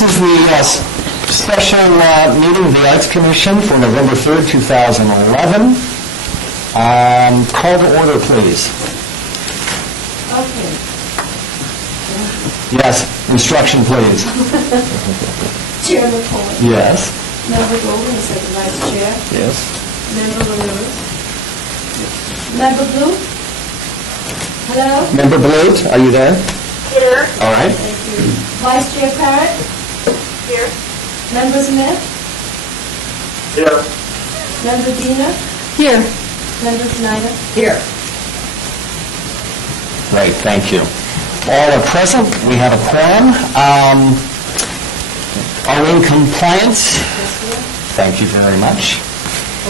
This is the special meeting of the Arts Commission for November 3rd, 2011. Call to order, please. Okay. Yes, instruction, please. Chairman Cohen. Yes. Member Golden is the vice chair. Yes. Member Ramirez. Member Blue. Hello. Member Blute, are you there? Here. All right. Thank you. Vice Chair Parrott. Here. Member Smith. Here. Member Dina. Here. Member Snyder. Here. Great, thank you. All are present. We have a quorum. Are we in compliance? Thank you very much.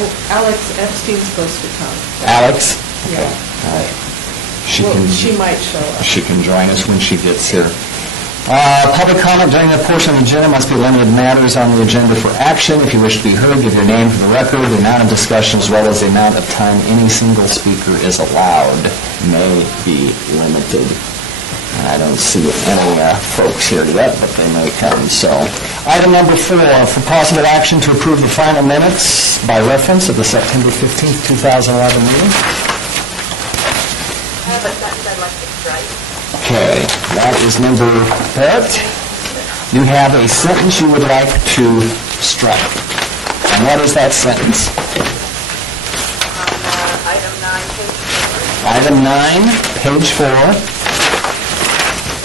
Oh, Alex Epstein's supposed to come. Alex? Yeah. All right. She Well, can... she might show up. She can join us when she gets here. Public comment during that portion of the agenda must be limited to matters on the agenda for action. If you wish to be heard, give your name for the record. The amount of discussion as well as the amount of time any single speaker is allowed may be limited. And I don't see any folks here yet, but they may come. So, item number 4, for possible action to approve the final minutes by reference of the September 15th, 2011 meeting. I have a sentence I'd like to strike. Okay, that is member Barrett. You have a sentence you would like to strike. And what is that sentence? On item 9, Item 9, page page 4, 4.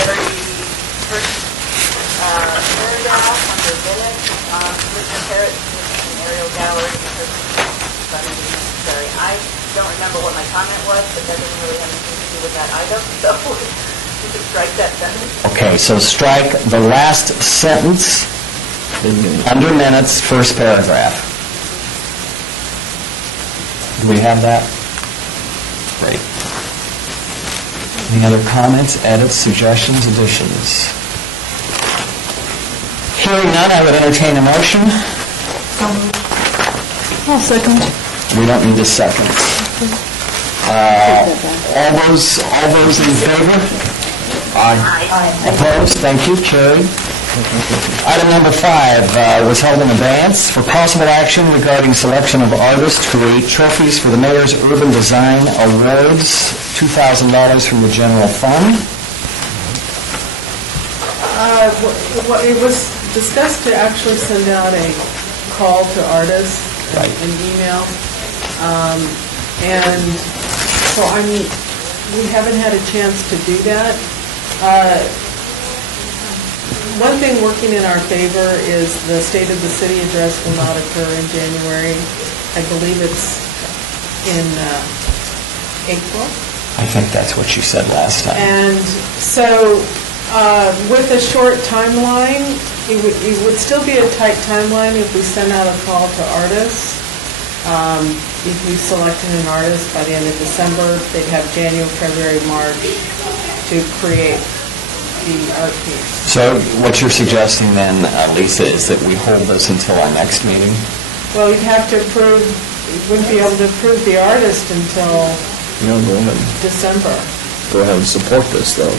very first paragraph under minutes, Commissioner Parrott, an aerial gallery because it's unnecessary. I don't remember what my comment was, but that doesn't really have anything to do with that item, so you can strike that sentence. Okay, so strike the last sentence under minutes, first paragraph. Do we have that? Great. Any other comments, edits, suggestions, additions? Hearing none, I would entertain a motion. I'll second. We don't need a second. All those in favor? Aye. Opposed? Thank you. Carried. Item number 5 was held in advance for possible action regarding selection of artists to create trophies for the Mayor's Urban Design Awards, $2,000 from the general fund. It was discussed to actually send out a call to artists, Right. an email. And so we haven't had a chance to do that. One thing working in our favor is the State of the City address will not occur in January. I believe it's in April. I think that's what you said last time. And so with a short timeline, it would still be a tight timeline if we send out a call to artists. If we selected an artist by the end of December, they'd have January, February, March to create the art piece. So what you're suggesting then, Lisa, is that we hold this until our next meeting? Well, you'd have to approve, you wouldn't be able to approve the artist until No, go ahead. December. Go ahead and support this, though.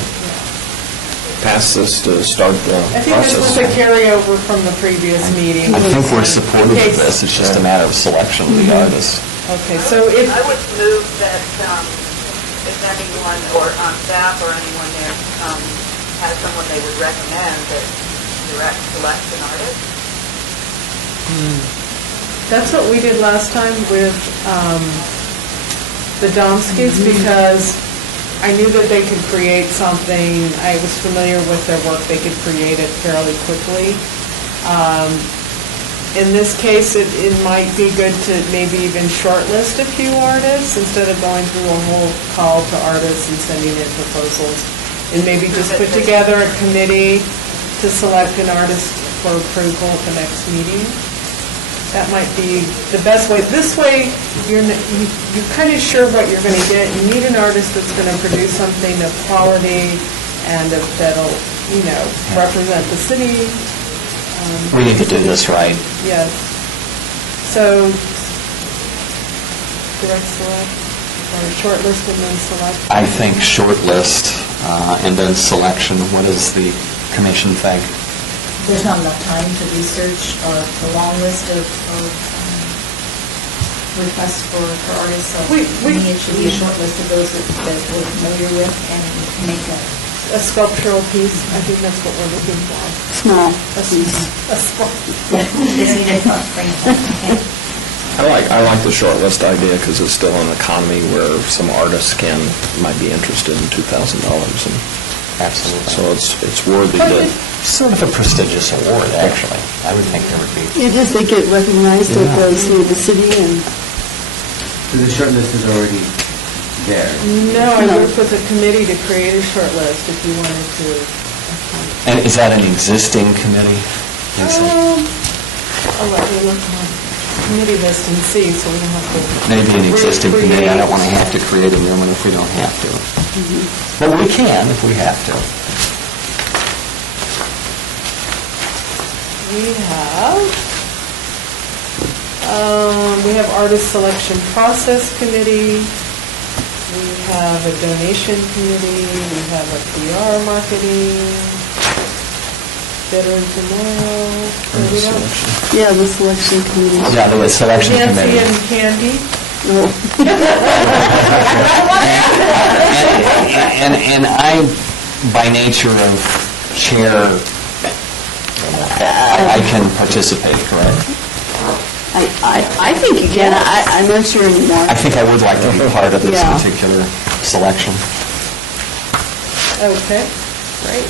Pass this to start the I think this was process. a carryover from the previous meeting. I think we're supportive Okay. of this. It's just a matter of selection of the artist. Okay, so if, I would move that if anyone or on staff or anyone there has someone they would recommend that direct select an artist. that's what we did last time with the Domskis, because I knew that they could create something. I was familiar with their work. They could create it fairly quickly. In this case, it might be good to maybe even shortlist a few artists instead of going through a whole call to artists and sending in proposals. And maybe just put together a committee to select an artist for approval at the next meeting. That might be the best way. This way, you're kind of sure what you're going to get. You need an artist that's going to produce something of quality and that'll, represent the city. We need to do this right. Yes. So, direct select, or shortlist and then select? I think short list and then selection. What does the commission think? there's not enough time to research the long list of requests for artists, so We- to me, it should be a short list of those that we're familiar with and make A sculptural piece, I think that's what we're looking for. Small. A small. this needed frame. I like the short list idea because it's still an economy where some artists might be interested in $2,000. And Absolutely. so it's worthy to, Sort of a prestigious award, actually. I would think there would be. It is, they get recognized at the city and, So the short list is already there. No, I No. work with a committee to create a short list if you wanted to. And is that an existing committee? I'll let you look on committee list and see, so we don't have to. Maybe an existing committee. I don't want to recreate. have to create a new one if we don't have to. But we can if we have to. We have artist selection process committee, we have a donation committee, we have a PR marketing, Veterans Memorial. We don't- yeah, the selection committee. Yeah, the selection Nancy committee. and Candy. No. And I, by nature of chair, I can participate, correct? I think you can, I'm not sure anymore. I think I would like to be part of this Yeah. particular selection. Okay, great.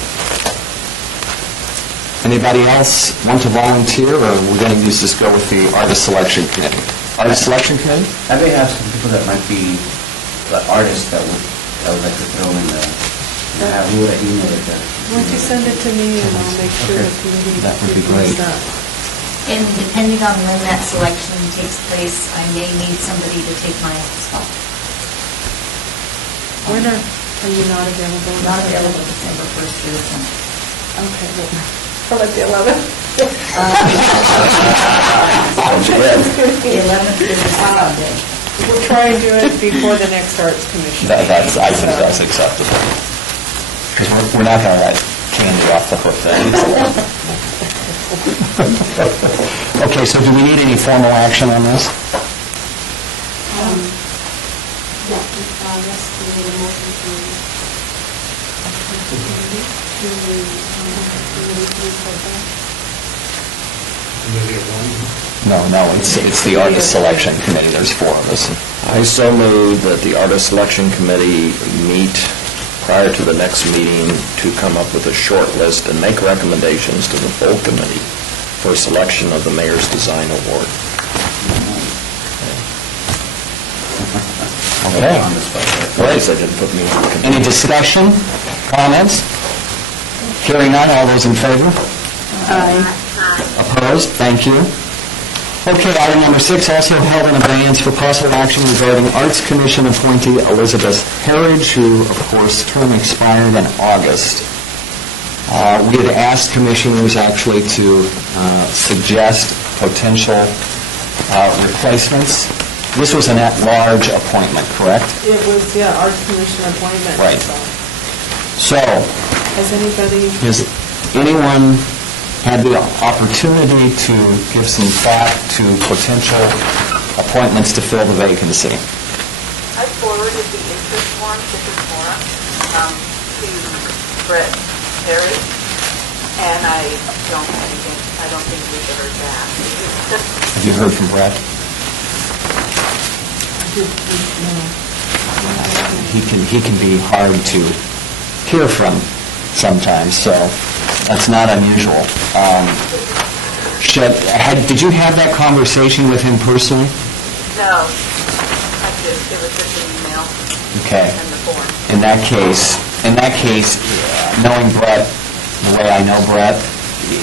Anybody else want to volunteer, or we're going to just go with the artist selection committee? Artist selection committee? I may have some people that might be the artists that would like to throw in the, who would I email it to? Why don't you send it to me and I'll make sure the committee. That would be reviews great. that. And depending on when that selection takes place, I may need somebody to take my spot. When are you not available? Not available December 1st through the 10th. Okay, well, how about the 11th? The 11th is a Sunday. We'll try and do it before the next Arts Commission. I think that's acceptable. Because we're not going to let Candy off the hook then. Okay, so do we need any formal action on this? No, it's the artist selection committee. There's four of us. I so move that the artist selection committee meet prior to the next meeting to come up with a short list and make recommendations to the full committee for selection of the Mayor's Design Award. Okay. On the spot. Right, so I didn't put me on the committee. Any discussion, comments? Hearing none, all those in favor? Aye. Opposed? Thank you. Okay, item number 6, also held in abeyance for possible action regarding Arts Commission appointee Elizabeth Herridge, who, of course, term expired in August. We had asked commissioners actually to suggest potential replacements. This was an at-large appointment, correct? It was, yeah, Arts Commission appointment. Right. So, So, has anybody, has anyone had the opportunity to give some thought to potential appointments to fill the vacancy? I forwarded the interest form, citrus form, to Brett Perry, and I don't think we've heard back. Have you heard from Brett? He can be hard to hear from sometimes, so that's not unusual. Did you have that conversation with him personally? No, I did, it was just an email Okay. and the form. In that case, knowing Brett the way I know Brett,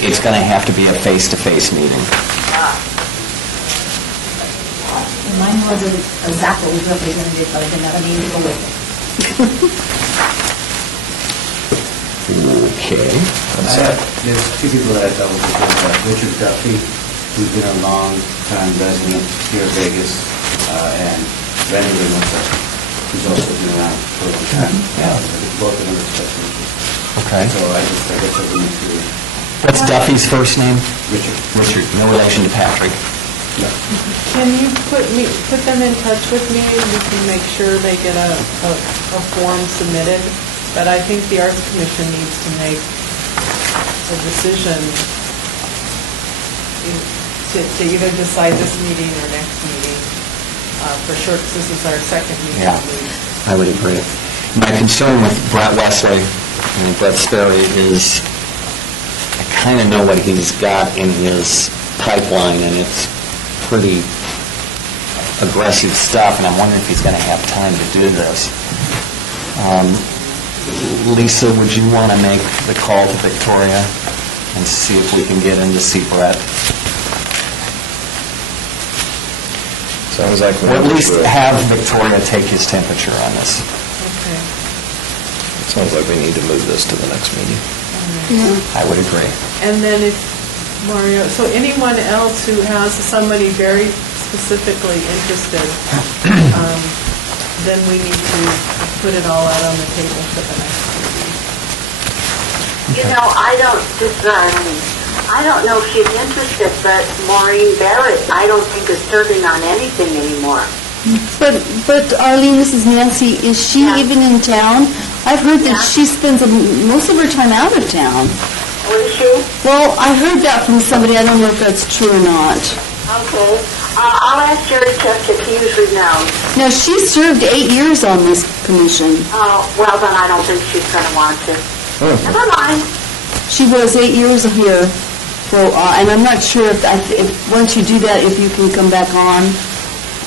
it's going to have to be a face-to-face meeting. Mine wasn't exactly representative, but I didn't have any to go with it. Okay. There's two people that I thought would be good. Richard Duffy, who's been a long-time resident here in Vegas, and Randy Reynosa, who's also been around for a long time. Both of them are special interests. Okay. So I guess we're going to What's Duffy's first name? Richard. Richard, no relation to Patrick. Can you put them in touch with me, and we can make sure they get a form submitted? But I think the Arts Commission needs to make a decision to either decide this meeting or next meeting, for sure, 'cause this is our second meeting. Yeah. I would agree. My concern with Brett Wesley and Brett Sperry is I kind of know what he's got in his pipeline, and it's pretty aggressive stuff, and I'm wondering if he's going to have time to do this. Lisa, would you want to make the call to Victoria and see if we can get in to see Brett? Sounds like we Or at need least to- have Victoria take his temperature on this. Okay. Sounds like we need to move this to the next meeting. I would agree. And then if, Mario, so anyone else who has somebody very specifically interested, then we need to put it all out on the table for the next meeting. You know, I don't know if she's interested, but Maureen Barrett, I don't think is serving on anything anymore. But Arlene, this is Nancy, is she Yeah. even in town? I've heard that Yeah. she spends most of her time out of town. Where is she? Well, I heard that from somebody, I don't know if that's true or not. Okay. I'll ask Jerry Chester if he usually knows. Now, she served 8 years on this commission. Oh, well, then I don't think she's going to want to. Never mind. She was 8 years here, and I'm not sure if once you do that, if you can come back on.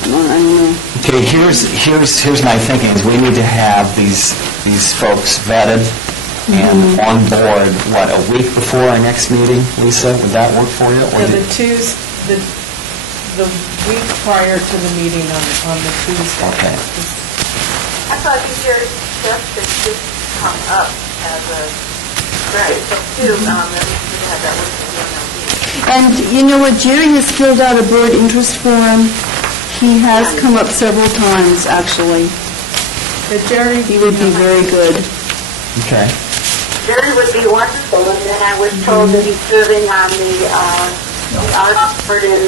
I don't know. Okay, here's my thinking, is we need to have these folks vetted and on board, what, a week before our next meeting, Lisa? Would that work for you? Or Yeah, did- the week prior to the meeting on the Tuesday. Okay. I thought you Jerry Chester just come up as a, right, so too, that we should have that with the MLB. And you know what, Jerry has filled out a board interest form. He has come up several times, actually. But Jerry, He would be very good. Okay. Jerry would be wonderful, and then I was told that he's serving on the Arts Board in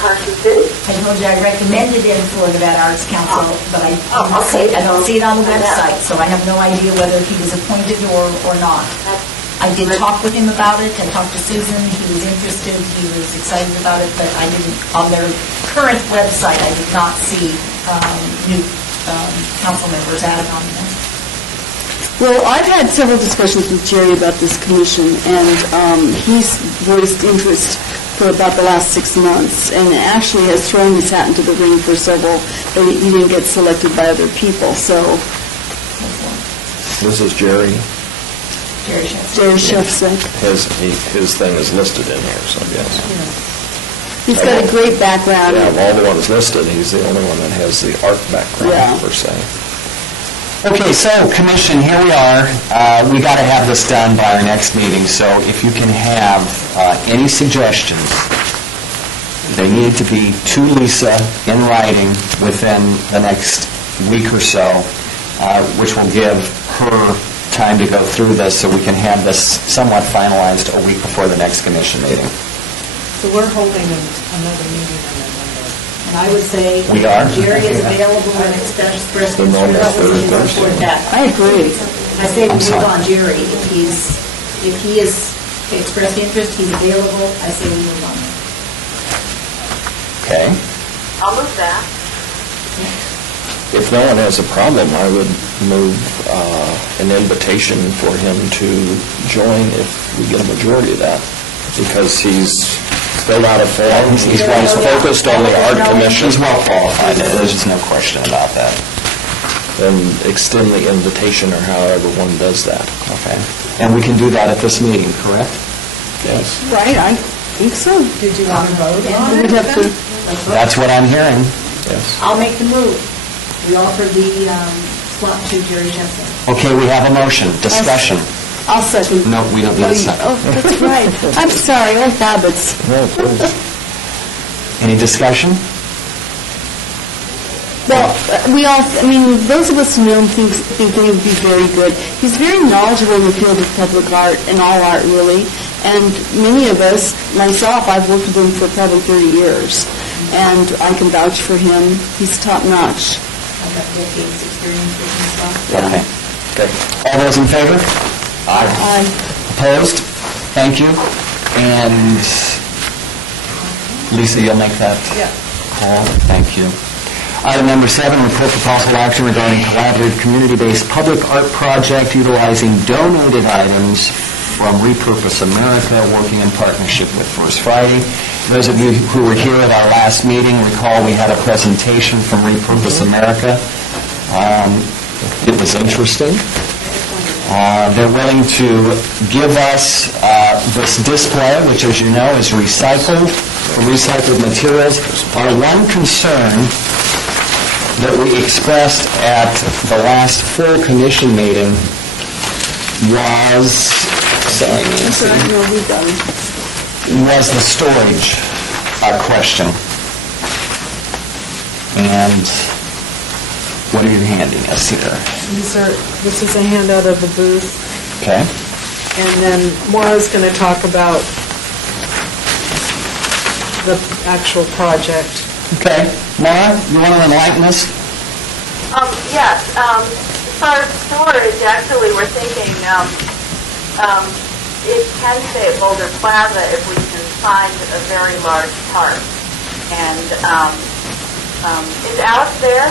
Carson City. I told you I recommended him for the Arts Council, but I Oh, didn't see, okay. I don't see it on the Yeah. website, so I have no idea whether he was appointed or not. I did talk with him about it, I talked to Susan, he was interested, he was excited about it, but I didn't, on their current website, I did not see new council members added on there. Well, I've had several discussions with Jerry about this commission, and he's voiced interest for about the last 6 months, and actually has thrown his hat into the ring for several, but he didn't get selected by other people, so This is Jerry. Jerry Schaefer. Jerry Shefsek. His thing is listed in here, so yes. He's got a great background. Yeah, of all the ones listed, he's the only one that has the art Yeah. background, per se. Okay, so, Commission, here we are. We got to have this done by our next meeting, so if you can have any suggestions, they need to be to Lisa in writing within the next week or so, which will give her time to go through this, so we can have this somewhat finalized a week before the next Commission meeting. so we're holding another meeting on that Monday. And I would say, We are? Jerry is available and expressed The normal interest third in Thursday. support that. I agree. I say we I'm sorry. move on Jerry. If he has expressed interest, he's available, I say we move on. Okay? I'll move that. If no one has a problem, I would move an invitation for him to join if we get a majority of that, because he's filled out a form, he's focused on the art commission, She's well qualified, there's just no question about that. and extend the invitation or however one does that. Okay. And we can do that at this meeting, correct? Yes. Right, I think so. Did you want to vote on it? We'd have to, That's what I'm hearing. Yes. I'll make the move. We offer the slot to Jerry Jensen. Okay, we have a motion. Discussion. I'll second. No, we don't need a second. Oh, that's right. I'm sorry, old habits. Any discussion? Well, those of us who know him think that he would be very good. He's very knowledgeable in the field of public art and all art, really, And many of us, myself, I've worked with him for probably 30 years, and I can vouch for him. He's top-notch. I've got decades experience with him, so. Okay. Good. All those in favor? Aye. Opposed? Thank you. And Lisa, you'll make that Yeah. call? Thank you. Item number 7, report for possible action regarding collaborative community-based public art project utilizing donated items from Repurpose America, working in partnership with First Friday. Those of you who were here at our last meeting recall we had a presentation from Repurpose America. It was interesting. They're willing to give us this display, which, as you know, is recycled materials. Our one concern that we expressed at the last full commission meeting was, sorry, Nancy, No, we don't. was the storage question. And what are you handing us here? This is a handout of the booth, Okay? and then Maura's going to talk about the actual project. Okay. Mara, you want to enlighten us? Yes, as far as storage, actually, we're thinking, it can stay at Boulder Plaza if we can find a very large park. And, is Alex there?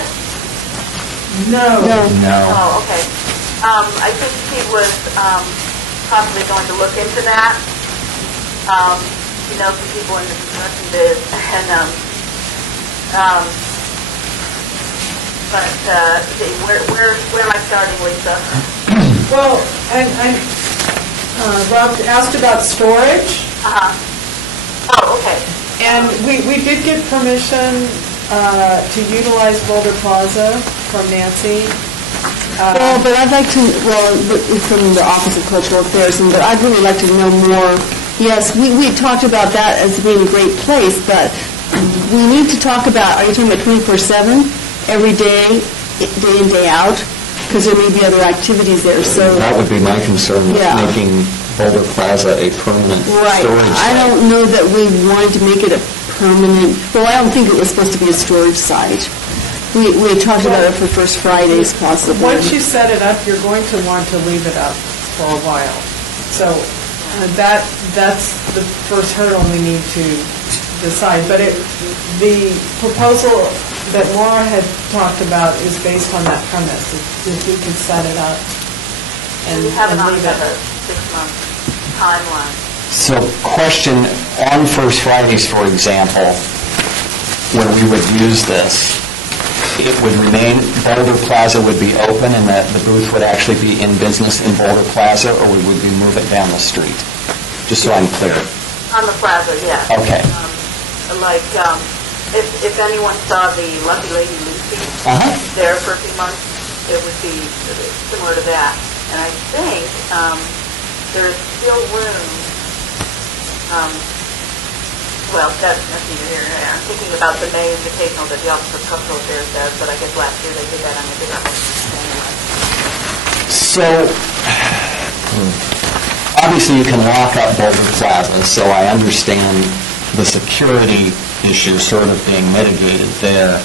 No. No. Oh, okay. I think he was, possibly going to look into that. He knows the people in the construction biz, and, but, see, where am I starting, Lisa? Well, and Rob asked about storage, Oh, okay. and we did get permission to utilize Boulder Plaza from Nancy. Well, but I'd like to, from the Office of Cultural Affairs, but I'd really like to know more. Yes, we talked about that as being a great place, but we need to talk about, are you talking about 24/7, every day, day in, day out? Because there may be other activities there, so... That would be my concern, with Yeah. making Boulder Plaza a permanent Right. storage I site. don't know that we wanted to make it a permanent, well, I don't think it was supposed to be a storage site. We had talked about it for First Fridays possibly. Once you set it up, you're going to want to leave it up for a while. So that's the first hurdle we need to decide. But the proposal that Maura had talked about is based on that premise, if we could set it up and We have it on leave about it. a 6-month timeline. So, question, on First Fridays, for example, when we would use this, it would remain, Boulder Plaza would be open and the booth would actually be in business in Boulder Plaza, or would we move it down the street? Just so I'm clear. On the plaza, yes. Okay. Like, if anyone saw the Lucky Lady Lucy Uh-huh. there for a few months, it would be similar to that. And I think there's still room, well, that's neither here nor there. I'm thinking about the May Invitational that the Office of Cultural Affairs does, but I guess last year they did that on a different one. So, obviously you can lock up Boulder Plaza, so I understand the security issue sort of being mitigated there.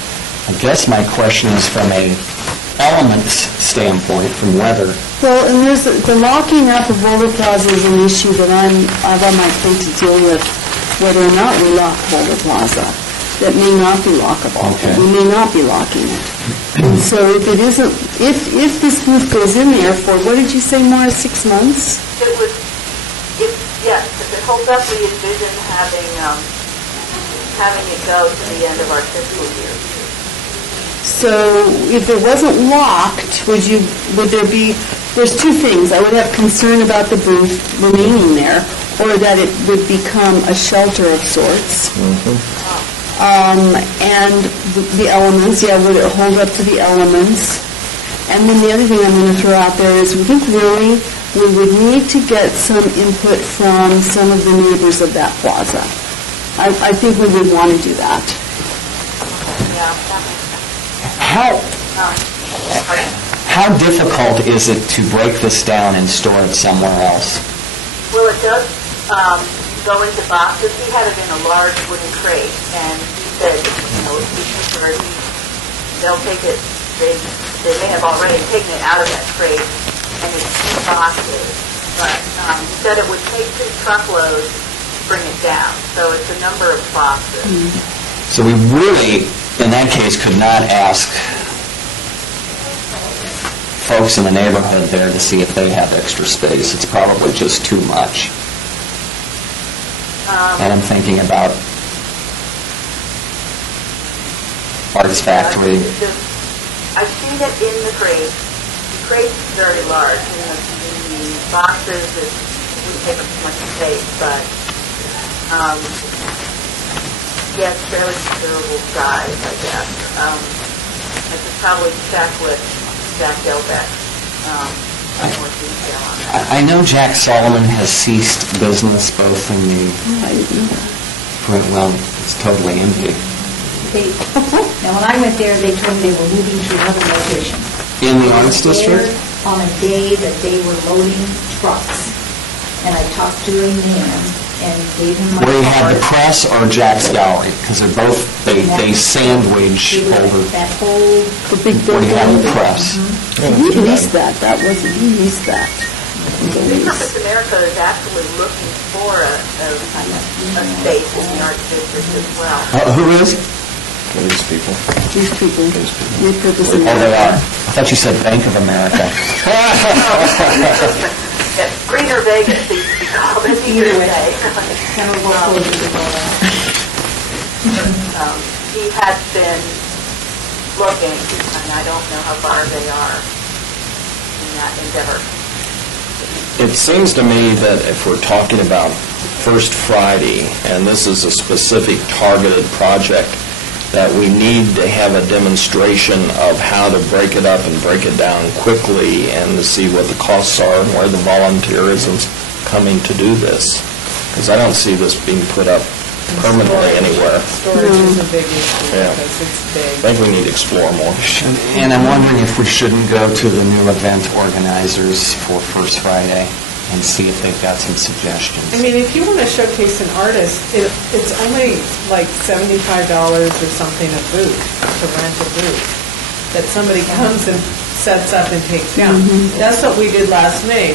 I guess my question is from a elements standpoint, from weather. Well, and there's the locking up of Boulder Plaza is an issue that I've on my plate to deal with, whether or not we lock Boulder Plaza. That may not be lockable. Okay. We may not be locking it. And so if it isn't, if this booth goes in there for, what did you say, Maura, 6 months? It would, yes, if it holds up, we envision having it go to the end of our fiscal year. So if it wasn't locked, would there be, there's two things. I would have concern about the booth remaining there, or that it would become a shelter of sorts. And the elements, would it hold up to the elements? And then the other thing I'm going to throw out there is we think really we would need to get some input from some of the neighbors of that plaza. I think we would want to do that. Yeah, that makes sense. How, how difficult is it to break this down and store it somewhere else? Well, it does, go into boxes. He had it in a large wooden crate, and he said, if you prefer, they'll take it, they may have already taken it out of that crate, and it's in boxes. But he said it would take 2 truckloads to bring it down, so it's a number of boxes. So we really, in that case, could not ask folks in the neighborhood there to see if they have extra space. It's probably just too much. And I'm thinking about Arts Factory. I've seen it in the crate. The crate's very large, and the boxes, it wouldn't take up much space, but, yes, fairly considerable size, I guess. I should probably check with Jack Delbeck, for more detail on that. I know Jack Solomon has ceased business both in the, well, it's totally empty. Now, when I went there, they told me they were moving to another location. In the Arts District? On a day that they were loading trucks. And I talked to him then, and gave him my Where he had card. the press or Jack's Gallery? Because they're both, they sandwich He was over That whole, The big where he had building. the press. He leased that, he leased that. Repurpose America is actually looking for a space in the Arts District as well. Who is? These people. These people, repurposing. Oh, they are. I thought you said Bank of America. Greener Vegas, they used to be called, it's easier to say. He had been looking, and I don't know how far they are in that endeavor. It seems to me that if we're talking about First Friday, and this is a specific targeted project, that we need to have a demonstration of how to break it up and break it down quickly and to see what the costs are and where the volunteerism's coming to do this. Because I don't see this being put up permanently anywhere. Storage is a big issue Yeah. because it's I big. think we need to explore more. And I'm wondering if we shouldn't go to the new event organizers for First Friday and see if they've got some suggestions. I mean, if you want to showcase an artist, it's only like $75 or something a booth, to rent a booth, that somebody comes and sets up and takes down. That's what we did last May.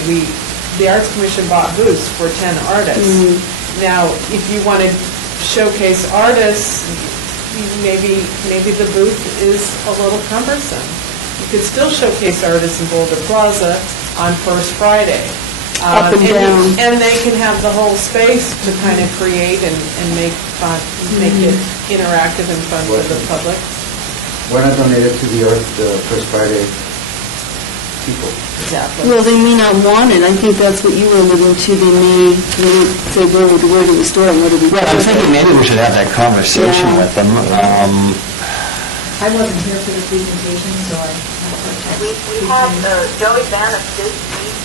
The Arts Commission bought booths for 10 artists. Now, if you want to showcase artists, maybe the booth is a little cumbersome. You could still showcase artists in Boulder Plaza on First Friday. Up and down. And they can have the whole space to kind of create and make fun, make it interactive and fun for the public. Why not donate it to the First Friday people? Exactly. Well, they may not want it. I think that's what you were alluding to. They may say, where do we store it? What do we do? Well, I'm thinking maybe we should have that conversation Yeah. with them. I wasn't here for the presentation, so I... We had, Joey Vanis did meet,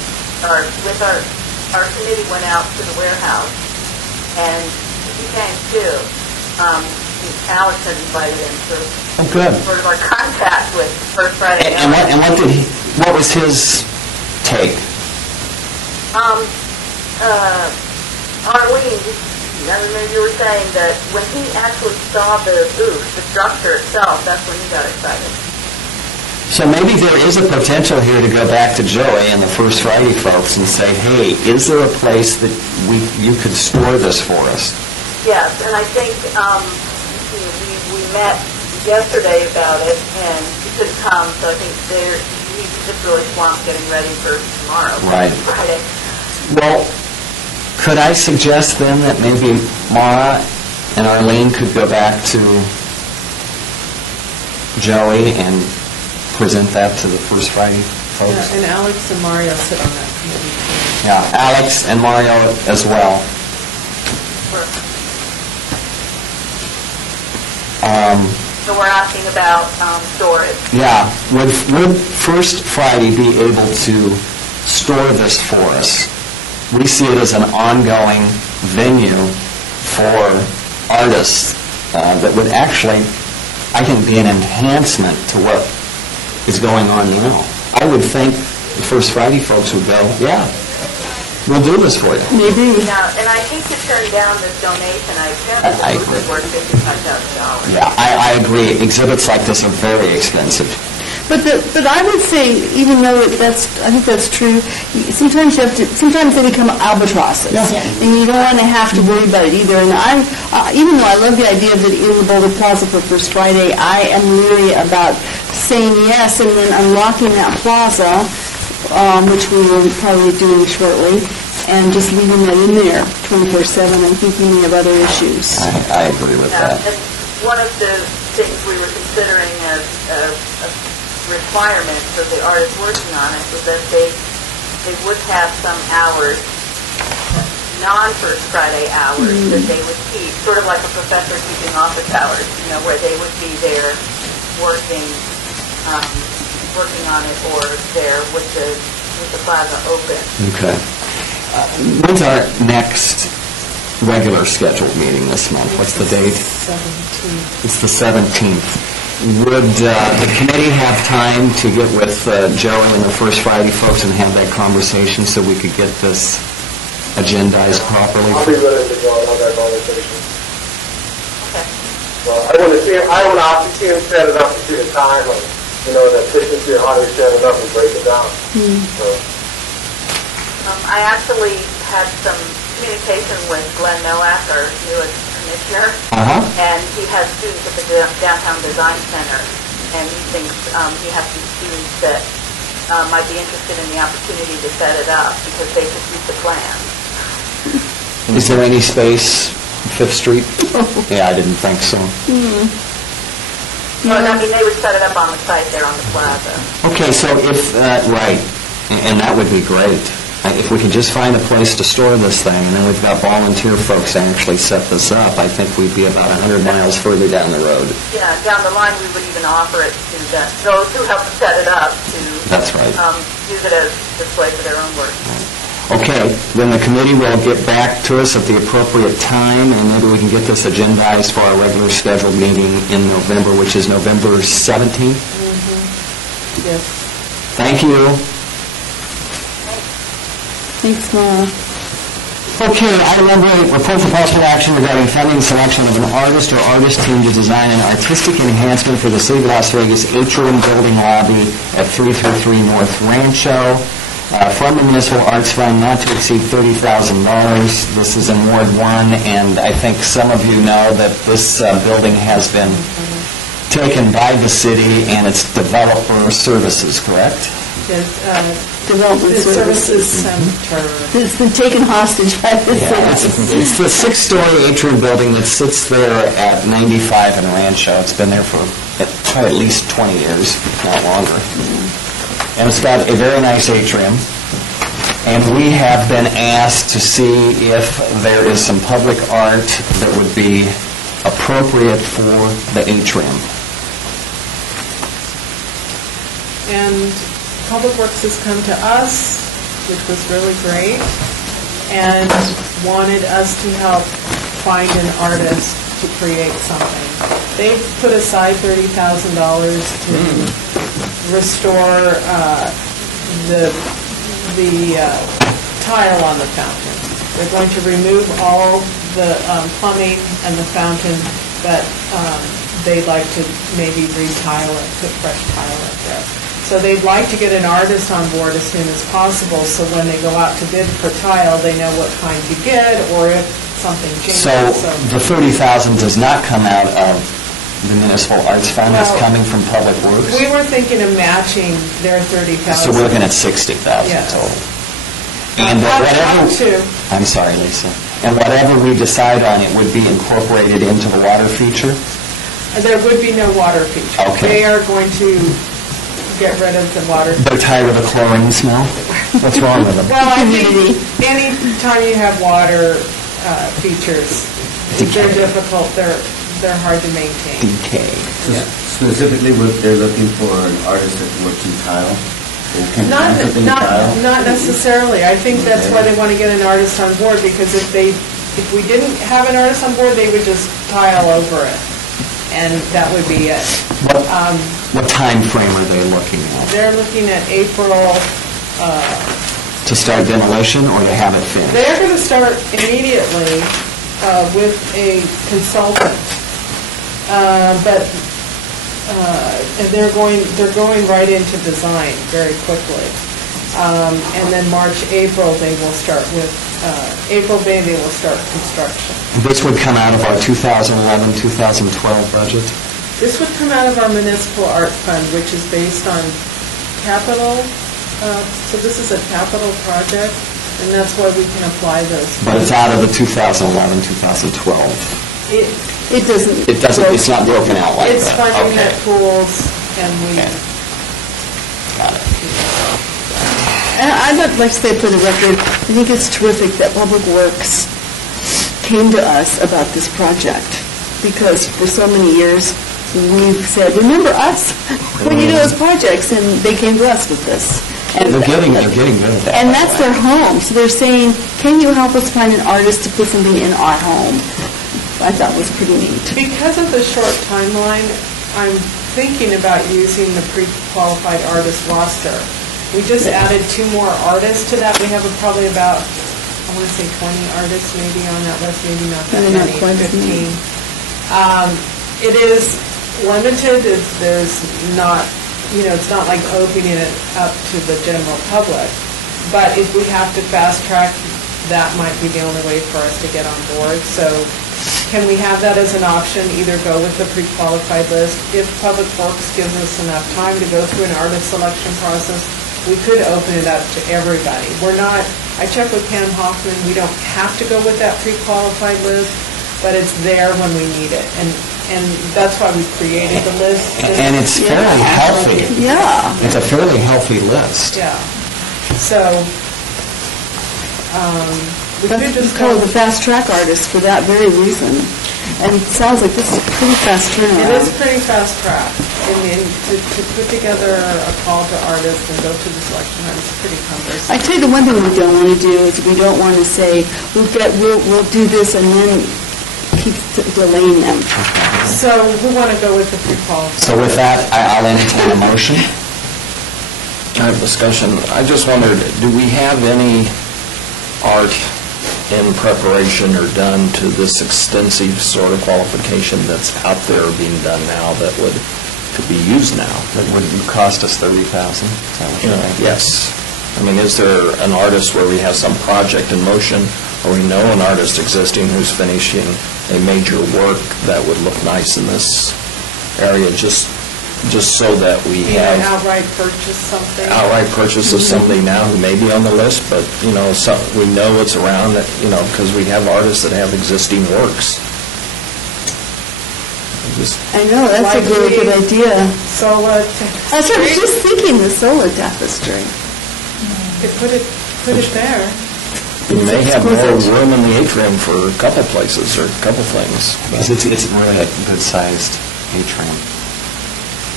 or with our committee went out to the warehouse, and he came too. Alex had invited him to Oh, good. sort of our contact with First Friday. And what was his take? Arlene, I remember you were saying that when he actually saw the booth, the structure itself, that's when he got excited. So maybe there is a potential here to go back to Joey and the First Friday folks and say, hey, is there a place that you could store this for us? Yes, and I think we met yesterday about it, and he couldn't come, so I think he's just really swamped getting ready for tomorrow. Right. Friday. Well, could I suggest then that maybe Mara and Arlene could go back to Joey and present that to the First Friday folks? Yeah, and Alex and Mario sit on that committee. Yeah, Alex and Mario as well. So we're asking about storage. Yeah, would First Friday be able to store this for us? We see it as an ongoing venue for artists that would actually, I think, be an enhancement to what is going on now. I would think the First Friday folks would go, yeah. we'll do this for you. Maybe. Now, and I hate to turn down this donation, I I apparently agree. it's worth $55,000. Yeah, I agree. Exhibits like this are very expensive. But I would say, even though I think that's true, sometimes sometimes they become albatrosses. Yeah. And you don't want to have to worry about it either. And even though I love the idea of it in the Boulder Plaza for First Friday, I am leery about saying yes and then unlocking that plaza, which we will probably doing shortly, and just leaving that in there 24/7 and thinking we have other issues. I agree with Yeah, that. and one of the things we were considering as a requirement for the artists working on it was that they would have some hours, non-First Friday hours, that they would keep, sort of like a professor keeping office hours, where they would be there working on it or there with the plaza open. Okay. When's our next regular scheduled meeting this month? What's the date? 17. It's the 17th. Would the committee have time to get with Joey and the First Friday folks and have that conversation so we could get this agendized properly? I'll be willing to go and have that conversation. Okay. Well, I want to see him set it up to see the time of, the efficiency of how they set it up and break it down. So, I actually had some communication with Glenn Nowak, our newest commissioner, and he has students at the Downtown Design Center, and he thinks he has some students that might be interested in the opportunity to set it up because they could use the plans. Is there any space, Fifth Street? Yeah, I didn't think so. Well, I mean, they would set it up on the site there on the plaza. Okay, so if, right, and that would be great. If we could just find a place to store this thing, and then we've got volunteer folks to actually set this up, I think we'd be about 100 miles further down the road. Yeah, down the line, we would even offer it to those who help set it up to That's right. use it as display for their own work. Okay, then the committee will get back to us at the appropriate time, and maybe we can get this agendized for our regular scheduled meeting in November, which is November 17th. Yes. Thank you. Thanks, Ma. Okay, item number 8, report for possible action regarding funding selection of an artist or artist team to design an artistic enhancement for the City of Las Vegas atrium building lobby at 333 North Rancho. From the Municipal Arts Fund, not to exceed $30,000. This is in Ward 1, and I think some of you know that this building has been taken by the city and its developer services, correct? Development The Services Services. Center. It's been taken hostage by the Yeah, city. it's the 6-story atrium building that sits there at 95 and Rancho. It's been there for probably at least 20 years, if not longer. And it's got a very nice atrium. And we have been asked to see if there is some public art that would be appropriate for the atrium. And Public Works has come to us, which was really great, and wanted us to help find an artist to create something. They've put aside $30,000 to restore the tile on the fountain. They're going to remove all the plumbing and the fountain, but they'd like to maybe re-tile it, put fresh tile up there. So they'd like to get an artist on board as soon as possible, so when they go out to bid for tile, they know what kind to get, or if something changes. So the $30,000 does not come out of the Municipal Arts Fund, it's Well, coming from Public Works? We were thinking of matching their $30,000. So we're looking at $60,000 Yes. total. And Up whatever, to. I'm sorry, Lisa, and whatever we decide on, it would be incorporated into the water feature? There would be no water feature. Okay. They are going to get rid of the water. They're tired of the chlorine smell? What's wrong with them? Well, I think any time you have water features, they're difficult, they're hard to maintain. Decay. So specifically, they're looking for an artist that works in tile? Or can Not, find something in tile? not necessarily. I think that's why they want to get an artist on board, because if we didn't have an artist on board, they would just tile over it, and that would be it. What time frame are they looking at? They're looking at April To start demolition or to have it finished? They're going to start immediately with a consultant, but and they're going right into design very quickly. And then March, April, they will start with, April, May, they will start construction. This would come out of our 2011, 2012 budget? This would come out of our municipal art fund, which is based on capital, so this is a capital project, and that's why we can apply those. But it's out of the 2011, 2012. It doesn't. It doesn't, it's not broken out like that? It's funding Okay. that pools, and we, Okay. Got it. And I'd like to say for the record, I think it's terrific that Public Works came to us about this project, because for so many years, we've said, remember us, when you do those projects, and they came to us with this. And They're getting good at that. And that's their home, so they're saying, can you help us find an artist to put something in our home? I thought was pretty neat. because of the short timeline, I'm thinking about using the pre-qualified artist roster. We just added 2 more artists to that. We have probably about, I want to say 20 artists maybe on that list, maybe not that Maybe not many, quite as 15. many. It is limited, there's not, it's not like opening it up to the general public. But if we have to fast track, that might be the only way for us to get on board. So can we have that as an option, either go with the pre-qualified list? If Public Works gives us enough time to go through an artist selection process, we could open it up to everybody. We're not, I checked with Pam Hoffman, we don't have to go with that pre-qualified list, but it's there when we need it. And that's why we created the list. And it's fairly healthy. Yeah. It's a fairly healthy list. Yeah. So, we could That's just called go, the fast track artist for that very reason. And it sounds like this is a pretty fast turnaround. it is pretty fast track. And then to put together a call to artists and go through the selection, it's pretty cumbersome. I tell you, the one thing we don't want to do is we don't want to say, we'll do this and then keep delaying them. So we want to go with the pre-qualified. So with that, I'll entertain a motion. I have discussion. I just wondered, do we have any art in preparation or done to this extensive sort of qualification that's out there being done now that could be used now? That would cost us $30,000. Is that what you're thinking? Yes. I mean, is there an artist where we have some project in motion, or we know an artist existing who's finishing a major work that would look nice in this area, just so that we have Outright purchase something. outright purchase of somebody now who may be on the list, but, we know it's around, because we have artists that have existing works. Just I know, that's a Like really we- good idea. Sola, That's what I was just thinking, the solar tapestry. could put it there. We may have more exquisite. room in the atrium for a couple places or a couple things. Because it's really a good-sized atrium.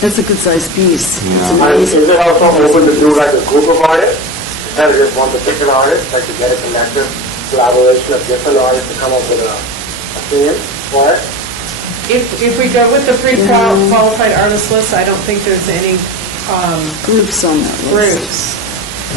That's a good-sized piece. It's Yeah. And is amazing. it also open to do like a group of artists, instead of just one particular artist, like to get a collective collaboration of different artists to come up with a theme for it? If we go with the pre-qualified artist list, I don't think there's any Groups on that list. groups.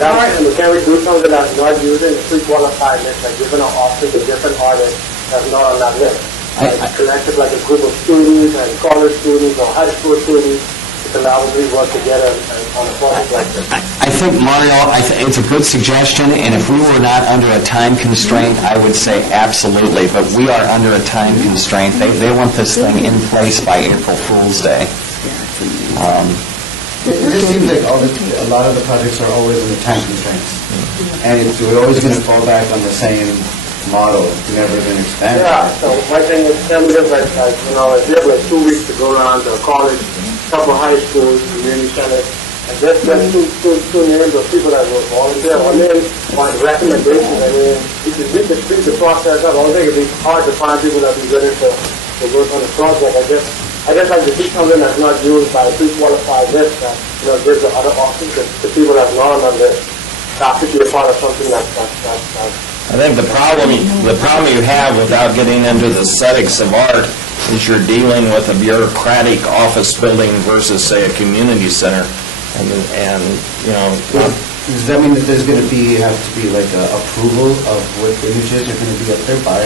And can we do something that's not using the pre-qualified list, like giving an option to different artists that's not on that list? Like collective, like a group of students and college students or high school students to collaboratively work together on a project like this. I think, Mario, it's a good suggestion, and if we were not under a time constraint, I would say absolutely, but we are under a time constraint. They want this thing in place by April Fool's Day. It just seems like a lot of the projects are always in the time constraints. And we're always going to fall back on the same model. It's never going to expand. Yeah, so my thing is, tell me this, like, if you have like 2 weeks to go around to a college, couple high schools, community centers, and just two names of people that will volunteer, or names on recommendations, I mean, you can speed the process up. I don't think it'd be hard to find people that be willing to work on the project. I guess like to see something that's not used by a pre-qualified list that, gives the other options to people that aren't on this. That could be a part of something that's I think the problem you have without getting into the aesthetics of art is you're dealing with a bureaucratic office building versus, say, a community center. And Does that mean that there's going to be, have to be like a approval of what images are going to be up there by?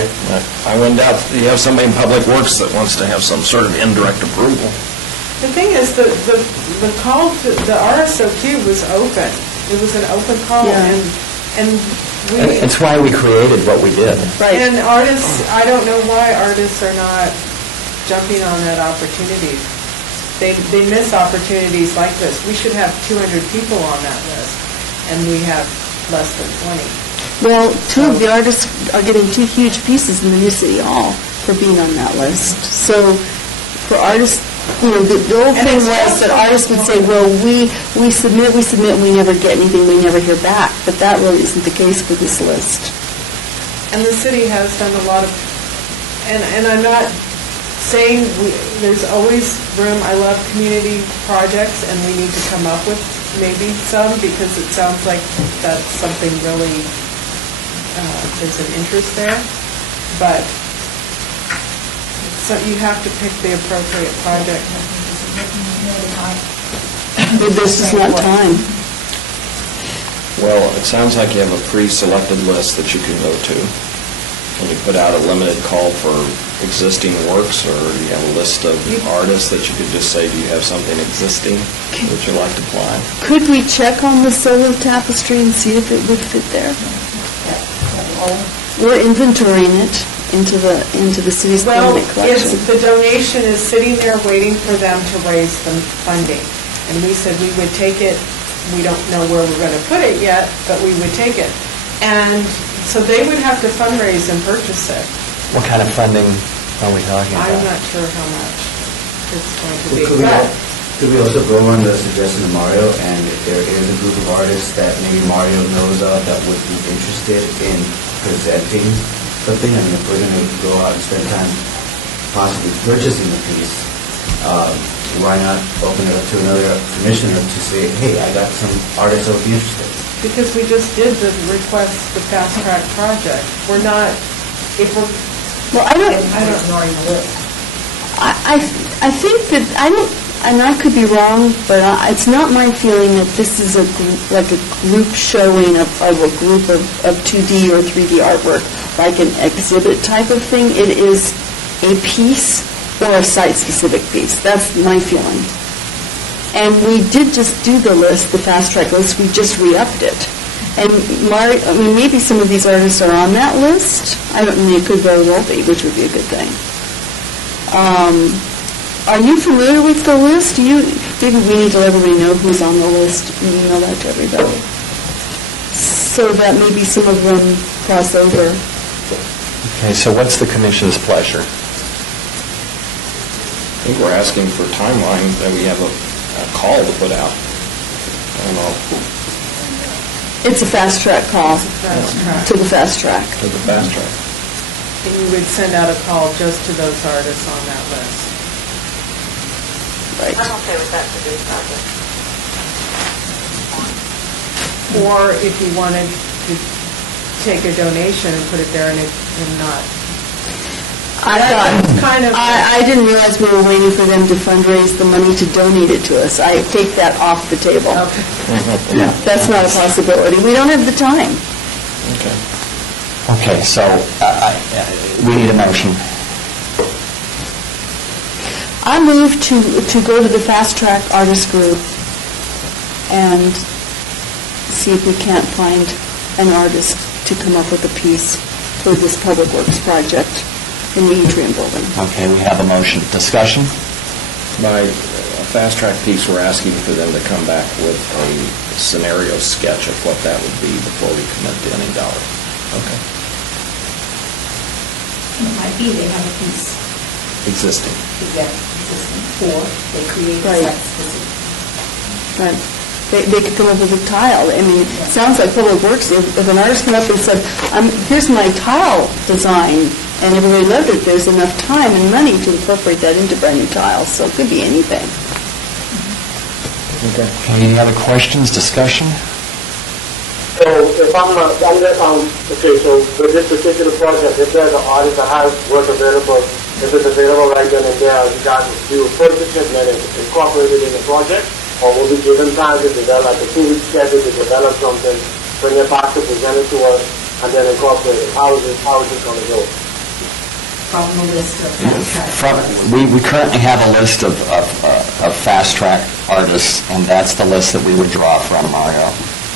I wouldn't doubt you have somebody in Public Works that wants to have some sort of indirect approval. The thing is, the call to, the RSOQ was open. It was an open call, Yeah. and we, It's why we created what we did. Right. and artists, I don't know why artists are not jumping on that opportunity. They miss opportunities like this. We should have 200 people on that list, and we have less than 20. Well, two of the artists are getting 2 huge pieces in the new city hall for being on that list. So for artists, the old And thing it's was that artists would say, well, we submit, and we never get anything, we never hear back. But that really isn't the case for this list. And the city has done a lot of, and I'm not saying there's always room. I love community projects, and we need to come up with maybe some, because it sounds like that's something really, there's an interest there. But, so you have to pick the appropriate project. But there's just not time. Well, it sounds like you have a pre-selected list that you can go to. Can you put out a limited call for existing works, or do you have a list of artists that you could just say, do you have something existing that you'd like to apply? Could we check on the solo tapestry and see if it would fit there? We're inventorying it into the city's Well, permanent collection. the donation is sitting there waiting for them to raise the funding. And we said we would take it, we don't know where we're going to put it yet, but we would take it. And so they would have to fundraise and purchase it. What kind of funding are we talking I'm about? not sure how much it's going to be. Could we, But could we also go on the suggestion of Mario, and if there is a group of artists that maybe Mario knows of that would be interested in presenting something, I mean, if we're going to go out and spend time possibly purchasing a piece, why not open it up to another commissioner to say, hey, I got some artists that would be interested? because we just did the request, the fast track project, we're not, if we're, Well, I don't, Ignoring the list. I think that, I don't, and I could be wrong, but it's not my feeling that this is a group showing of a group of 2D or 3D artwork, like an exhibit type of thing. It is a piece or a site-specific piece. That's my feeling. And we did just do the list, the fast track list, we just re-upped it. And maybe some of these artists are on that list. I don't mean, it could very well be, which would be a good thing. Are you familiar with the list? Maybe we need to let everybody know who's on the list and email that to everybody. So that maybe some of them cross over. Okay, so what's the commission's pleasure? I think we're asking for timeline, that we have a call to put out. I don't know, It's a fast track call fast track. to the fast track. to the fast track. And you would send out a call just to those artists on that list. Right. I'm okay with that for this project. Or if you wanted to take a donation and put it there and not. I That's thought, kind of- I didn't realize we were waiting for them to fundraise the money to donate it to us. I take that off the table. Okay. That's not a possibility. We don't have the time. Okay. Okay, so we need a motion. I move to go to the Fast Track Artist Group and see if we can't find an artist to come up with a piece for this Public Works project in the Atrium Building. Okay, we have a motion. Discussion? By a fast track piece, we're asking for them to come back with a scenario sketch of what that would be before we commit to any dollar. Okay. It might be they have a piece Existing. to get existing, or they create a Right. site-specific. Right. They could come up with a tile. I mean, it sounds like Public Works, if an artist came up and said, here's my tile design, and everybody loved it, there's enough time and money to incorporate that into brand-new tiles, so it could be anything. Okay. Any other questions, discussion? So if okay, so with this particular project, if there's an artist that has work available, if it's available right then and there, you guys do purchase it and then incorporate it in the project? or we'll be given time to develop, like a 2-week schedule to develop something, bring it back to present it to us, and then incorporate it. How is this going to go? From the list of fast track. We currently have a list of fast-track artists, and that's the list that we would draw from, Mario.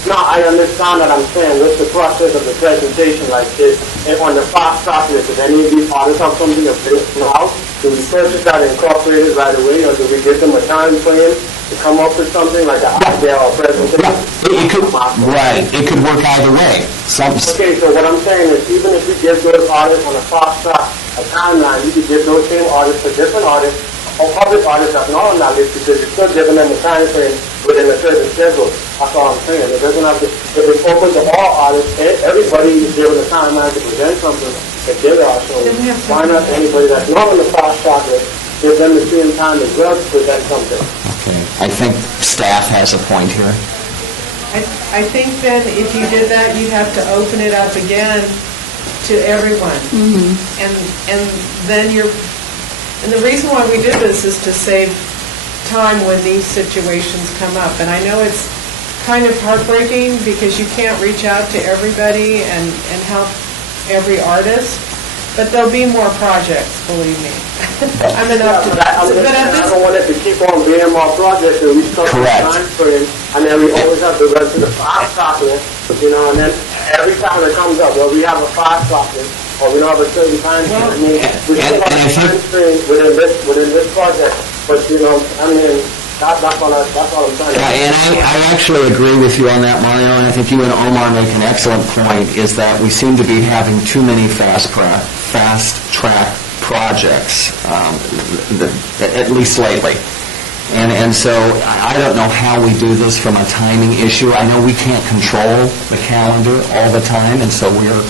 No, I understand that. I'm saying with the process of the presentation like this, if on the fast track list, if any of these artists have something to bring now, do we purchase that and incorporate it right away, or do we give them a time frame to come up with something like an idea or presentation? It could, right, it could work either way. Okay, so what I'm saying is, even if we give those artists on a fast track a timeline, you could give those same artists to different artists, or public artists that's not on that list, because you're still giving them a time frame within a certain schedule. That's all I'm saying. It doesn't have to, if it's open to all artists, everybody is given a timeline to present something if they are. So why not anybody that's not on the fast track list, give them the same time as well to present something? Okay, I think staff has a point here. I think then if you did that, you'd have to open it up again to everyone. And then and the reason why we did this is to save time when these situations come up. And I know it's kind of heartbreaking because you can't reach out to everybody and help every artist, but there'll be more projects, believe me. I'm an optimist. I don't want it to keep on being more projects, and we start the Correct. time frame, and then we always have to run to the fast track list, and then every time it comes up, well, we have a fast track list, or we don't have a certain time frame. I mean, we still have a time frame within this project, but, that's all I'm trying to say. And I actually agree with you on that, Mario, and I think you and Omar make an excellent point, is that we seem to be having too many fast-track projects, at least lately. And so I don't know how we do this from a timing issue. I know we can't control the calendar all the time, and so we're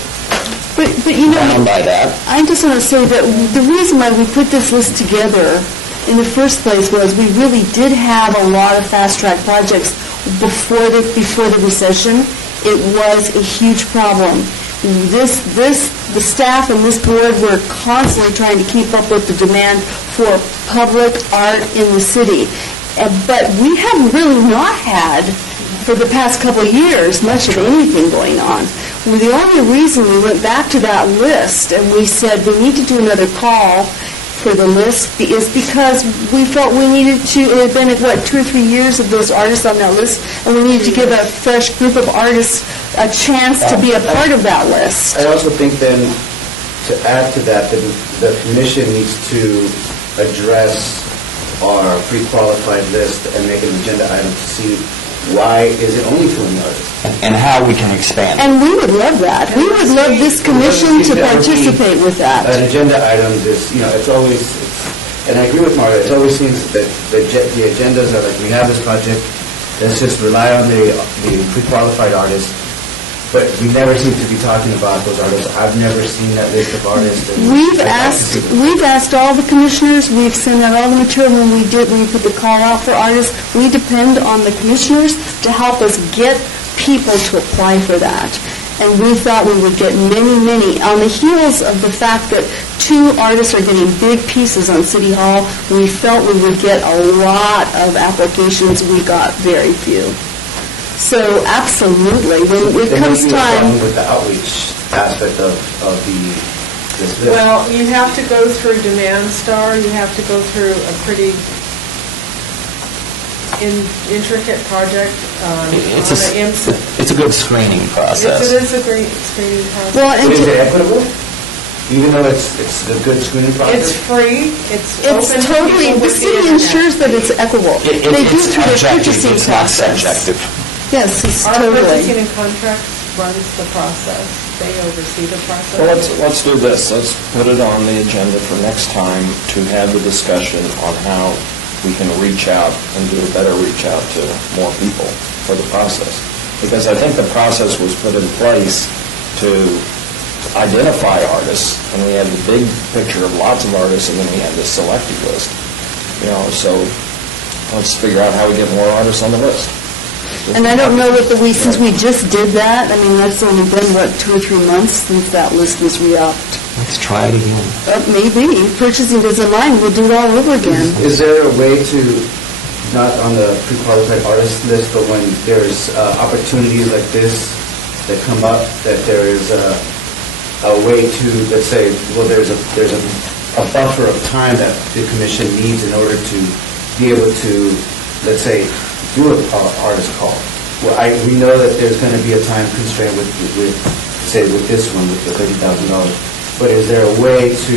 But bound by that. I just want to say that the reason why we put this list together in the first place was we really did have a lot of fast-track projects before the recession. It was a huge problem. The staff and this board were constantly trying to keep up with the demand for public art in the city. But we have really not had, for the past couple of years, much of anything going on. Well, the only reason we went back to that list and we said we need to do another call for the list is because we felt we needed to, it had been, 2 or 3 years of those artists on that list, and we needed to give a fresh group of artists a chance to be a part of that list. I also think then, to add to that, the commission needs to address our pre-qualified list and make an agenda item to see why is it only 2 artists. And how we can expand. And we would love that. We would love this commission to participate with that. An agenda item is, it's always, and I agree with Mario, it always seems that the agendas are like, we have this project, let's just rely on the pre-qualified artists, but we never seem to be talking about those artists. I've never seen that list of artists. and We've I'd like to see them. asked all the commissioners, we've sent out all the material when we put the call out for artists. We depend on the commissioners to help us get people to apply for that. And we thought we would get many, many. On the heels of the fact that 2 artists are getting big pieces on City Hall, we felt we would get a lot of applications. We got very few. So absolutely, when it There comes may be a time... problem with the outreach aspect of this list. Well, you have to go through Demand Star, you have to go through a pretty intricate project on the IMSA. It's a good screening process. It is a great screening process. Well, and But is it equitable? Even though it's a good screening process? It's free, it's It's open to totally, people the with city internet. ensures that it's equitable. They do It's through their objective, purchasing it's not process. subjective. Yes, it's Our purchasing totally. and contracts runs the process. They oversee the process. Well, let's do this. Let's put it on the agenda for next time to have the discussion on how we can reach out and do a better reach out to more people for the process. Because I think the process was put in place to identify artists, and we had the big picture of lots of artists, and then we had this selected list. So let's figure out how we get more artists on the list. And I don't know what since we just did that, I mean, that's only been, 2 or 3 months since that list was re-upped. Let's try it again. Maybe, purchasing doesn't mind, we'll do it all over again. Is there a way to not on the pre-qualified artist list, but when there's opportunities like this that come up, that there is a way to, let's say, well, there's a buffer of time that the commission needs in order to be able to, let's say, do an artist call. Well, we know that there's going to be a time constraint with say, with this one, with the $30,000. But is there a way to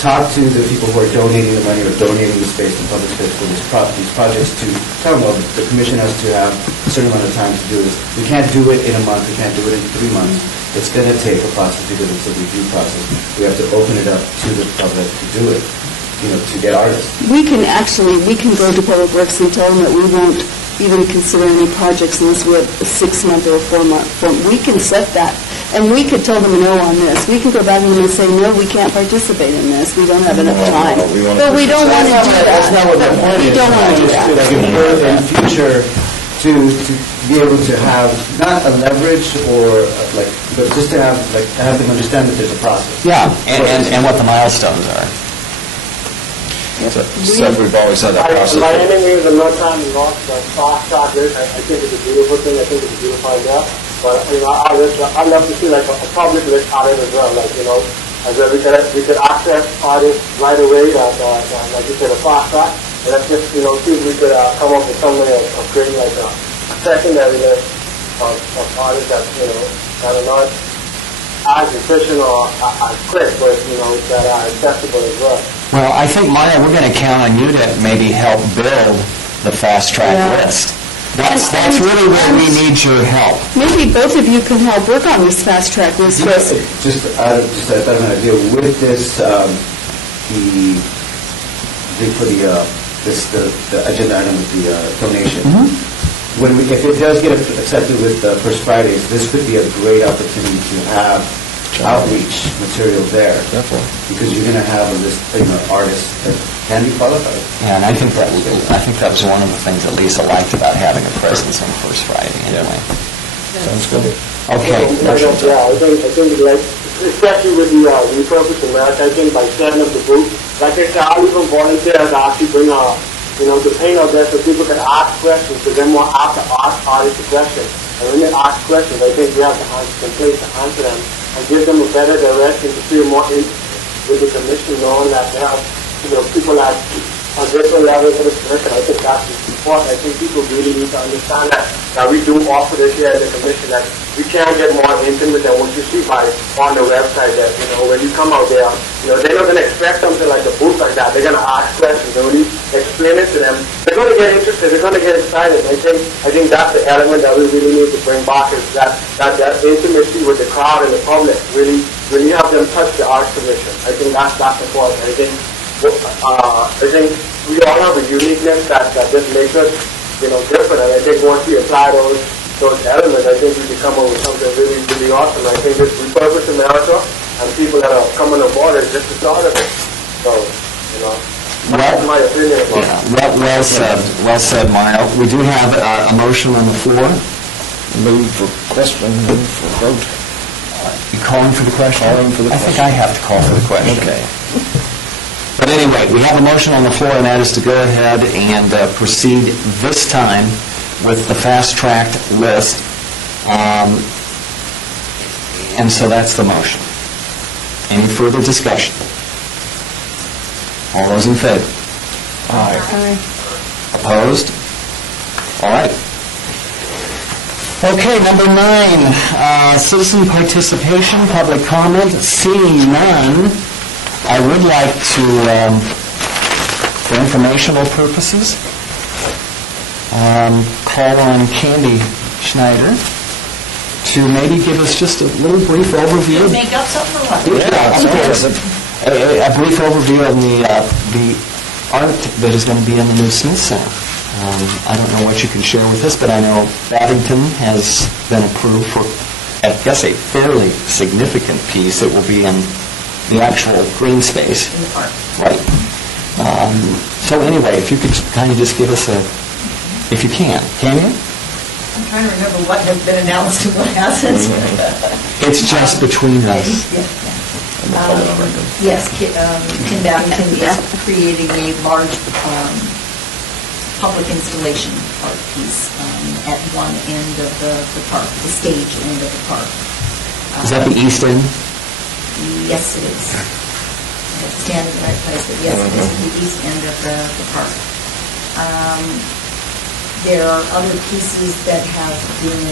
talk to the people who are donating the money or donating the space, the public space for these projects, to tell them, well, the commission has to have a certain amount of time to do this. We can't do it in a month, we can't do it in 3 months. It's going to take a process because it's a review process. We have to open it up to the public to do it, to get artists. We can go to Public Works and tell them that we won't even consider any projects unless we have a 6-month or a 4-month form. We can set that, and we could tell them no on this. We can go back to them and say, no, we can't participate in this. We don't have enough time. But we don't want to do that. That's not what the point is. We don't want to do that. Like in the future, to be able to have, not a leverage or but just to have them understand that there's a process. Yeah, and what the milestones are. So we've always had that process. By any means, I'm not trying to knock the fast track this. I think it's a beautiful thing. I think it's a beautiful idea. But, I'd love to see like a public list added as well. As well, we could access artists right away, like you said, a fast track. And let's just, see if we could come up with some way of creating like a secondary list of artists that, that are not as efficient or as quick, but, that are accessible as well. Well, I think, Maya, we're going to count on you to maybe help build the fast-track list. That's really where we need your help. Maybe both of you can help work on this fast-track list. Just I thought of an idea with this, the agenda item with the donation. If it does get accepted with First Fridays, this could be a great opportunity to have outreach material there. Definitely. Because you're going to have a list of artists that can be qualified. Yeah, and I think that was one of the things that Lisa liked about having a presence on First Friday anyway. Sounds good. Okay. Yeah, I think especially with the Repurpose America, I think by setting up the booth, like I said, I'll even volunteer to actually bring the paint out there so people can ask questions, because then we'll have to ask artists a question. And when they ask questions, I think we have to answer some place to answer them and give them a better direction to feel more in with the commission, knowing that they have, people at different levels of the commission. I think that's important. I think people really need to understand that we do offer this here at the commission, that we can get more intimate than what you see on the website. That when you come out there, they're not going to expect something like a booth like that. They're going to ask questions. And when you explain it to them, they're going to get interested. They're going to get excited. I think that's the element that we really need to bring back, is that intimacy with the crowd and the public. Really have them touch the arts commission. I think that's important. I think we all have a uniqueness that just makes us, different. And I think once we apply those elements, I think we can come up with something really, really awesome. I think this Repurpose America and people that are coming aboard is just the start of it. So, that's my opinion about it. Well said, Maya. We do have a motion on the floor. Move for question, move for vote. You calling for the question? Calling for the I think question. I have to call for the question. Okay. But anyway, we have a motion on the floor, and that is to go ahead and proceed this time with the fast-tracked list. And so that's the motion. Any further discussion? All those in favor? Aye. Opposed? All right. Okay, number 9, citizen participation, public comment. Seeing none, I would like to, for informational purposes, call on Candy Schneider to maybe give us just a little brief overview. Make up something or what? A brief overview of the art that is going to be in the new Smith Center. I don't know what you can share with us, but I know Babington has been approved for, I guess, a fairly significant piece that will be in the actual green space. In the park. Right. So anyway, if you could kind of just give us if you can you? I'm trying to remember what has been announced and what hasn't. It's just between us. Yes, Ken Babington is creating a large public installation art piece at one end of the park, the stage end of the park. Is that the east end? Yes, it is. I have to stand in the right place, but yes, it is the east end of the park. There are other pieces that have been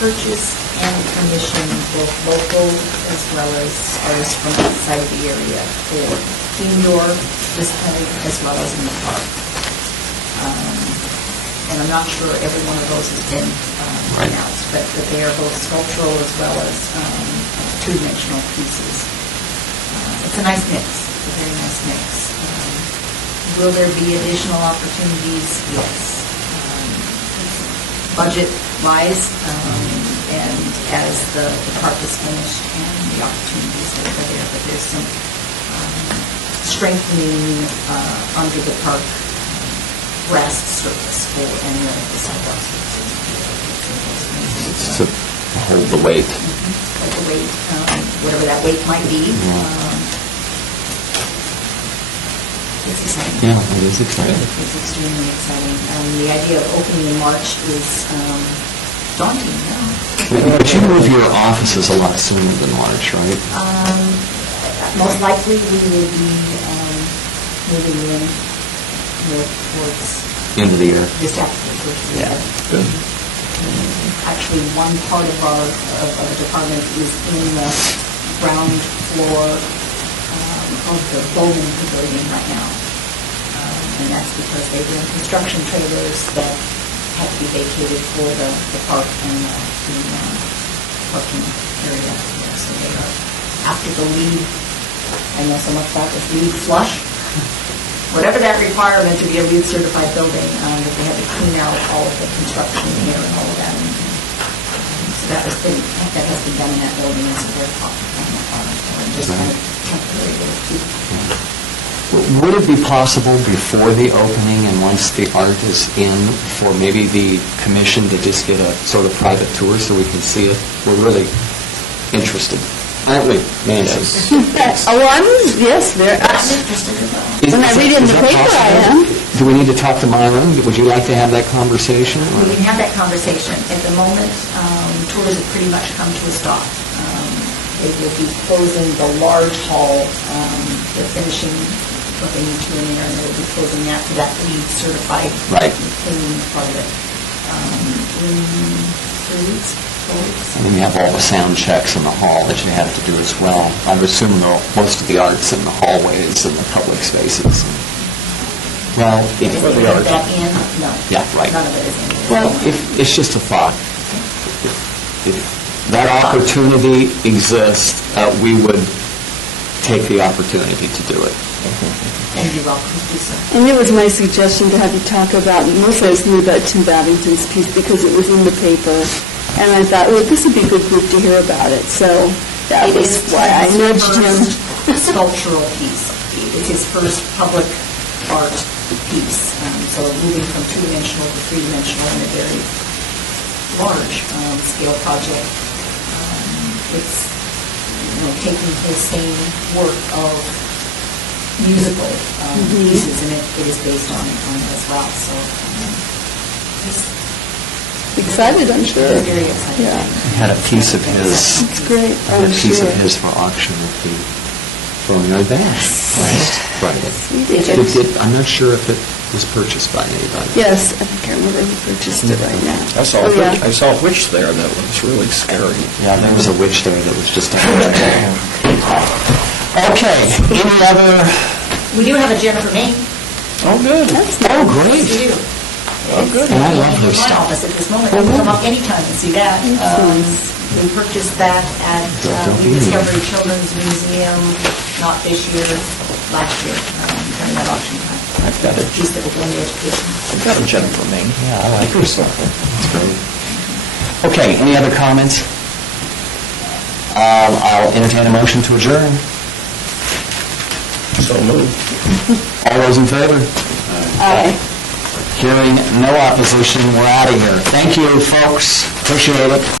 purchased and commissioned, both local as well as artists from outside of the area for indoor display as well as in the park. And I'm not sure every one of those has been announced, but they are both sculptural as well as two-dimensional pieces. It's a nice mix, it's a very nice mix. Will there be additional opportunities? Yes. Budget-wise, and as the park is finished and the opportunities that are there, but there's some strengthening under the park grass surface for any of the sidewalk surfaces. To hold the weight. Like the weight, whatever that weight might be. It's exciting. Yeah, it is exciting. It's extremely exciting. The idea of opening in March is daunting now. But you move your offices a lot sooner than March, right? Most likely, we will be moving in more towards End of the year. just after the first of the year. Good. Actually, one part of the department is in the ground floor of the Bowman Pavilion right now. And that's because they were in construction trailers that had to be vacated for the park and the parking area there. So they are after the LEED, I know so much about this, LEED flush. Whatever that requirement to be a LEED certified building, that they had to clean out all of the construction here and all of that. So that has been done in that building, and so they're just kind of temporary little few. Would it be possible before the opening and once the art is in for maybe the commission to just get a sort of private tour so we can see it? We're really interested, aren't we, Nancy? Yes, there, Interested in that. when I read it in the paper, I am. Do we need to talk to Myron? Would you like to have that conversation? or- We can have that conversation. At the moment, tours have pretty much come to a stop. They will be closing the large hall. They're finishing what they need to in there, and they'll be closing that for that LEED certified Right. cleaning part of it. In 3 weeks, 4 weeks. And then you have all the sound checks in the hall that you have to do as well. I would assume most of the art's in the hallways and the public spaces. Well, Is any of that in? No. Yeah, right. None of it is in. well, it's just a thought. If that opportunity exists, we would take the opportunity to do it. And you're welcome to do so. And it was my suggestion to have you talk about, mostly I just knew about Tim Babington's piece because it was in the paper. And I thought, well, this would be a good group to hear about it. So that It was is why I his nudged him. first sculptural piece. It's his first public art piece. So moving from two-dimensional to three-dimensional in a very large scale project. It's taking his same work of musical pieces, and it is based on it as well. So just Excited, I'm sure. very excited. Yeah. Had a piece of his, It's great, had a I'm piece sure. of his for auction at the Throwing Our Bass last Friday. I'm not sure if it was purchased by anybody. Yes, I think I remember who purchased it right now. I saw Oh, yeah. I saw a witch there that was really scary. Yeah, there was a witch there that was just Okay, any other? We do have a Jennifer Main. Oh, good. Oh, great. We do. Oh, good. And I love her In my stuff. office at this moment. You can come up anytime and see that. We purchased that at Don't the be mean. Discovery Children's Museum, not this year, last year, during that auction time. I've got it. Piece that will go in the education. I've got a Jennifer Maine. Yeah, I like her stuff. That's great. Okay, any other comments? I'll entertain a motion to adjourn. So moved. All those in favor? Aye. Hearing no opposition, we're out of here. Thank you, folks. Appreciate it.